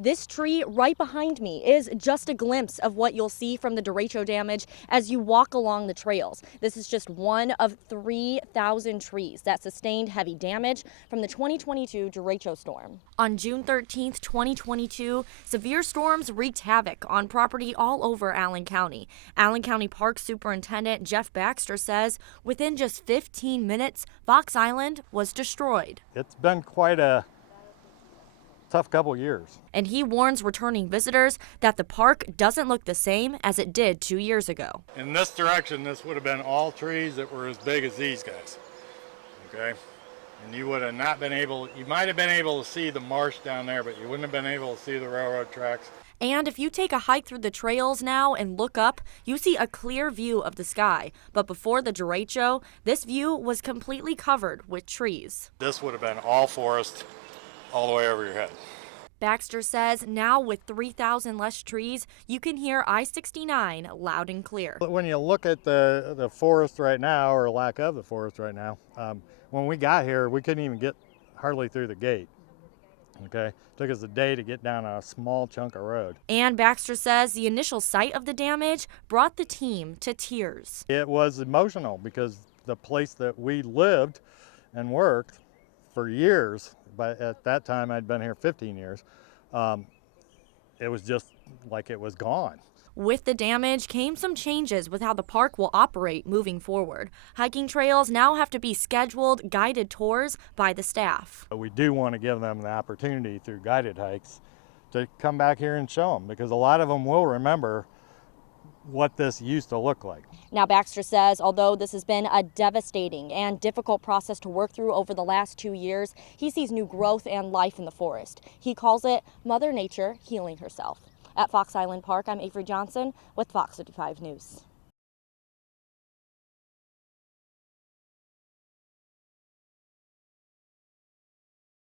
This tree right behind me is just a glimpse of what you'll see from the derecho damage as you walk along the trails. This is just one of 3,000 trees that sustained heavy damage from the 2022 derecho storm. On June 13th, 2022, severe storms wreaked havoc on property all over Allen County. Allen County Park Superintendent Jeff Baxter says within just 15 minutes, Fox Island was destroyed. It's been quite a tough couple years. And he warns returning visitors that the park doesn't look the same as it did 2 years ago. In this direction, this would have been all trees that were as big as these guys, okay? And you would have not been able, you might have been able to see the marsh down there, but you wouldn't have been able to see the railroad tracks. And if you take a hike through the trails now and look up, you see a clear view of the sky. But before the derecho, this view was completely covered with trees. This would have been all forest all the way over your head. Baxter says now with 3,000 less trees, you can hear I-69 loud and clear. When you look at the forest right now, or lack of the forest right now, when we got here, we couldn't even get hardly through the gate. Okay, took us a day to get down a small chunk of road. And Baxter says the initial sight of the damage brought the team to tears. It was emotional because the place that we lived and worked for years, but at that time I'd been here 15 years, it was just like it was gone. With the damage came some changes with how the park will operate moving forward. Hiking trails now have to be scheduled guided tours by the staff. We do want to give them the opportunity through guided hikes to come back here and show them, because a lot of them will remember what this used to look like. Now, Baxter says although this has been a devastating and difficult process to work through over the last 2 years, he sees new growth and life in the forest. He calls it Mother Nature healing herself. At Fox Island Park, I'm Avery Johnson with Fox 55 News.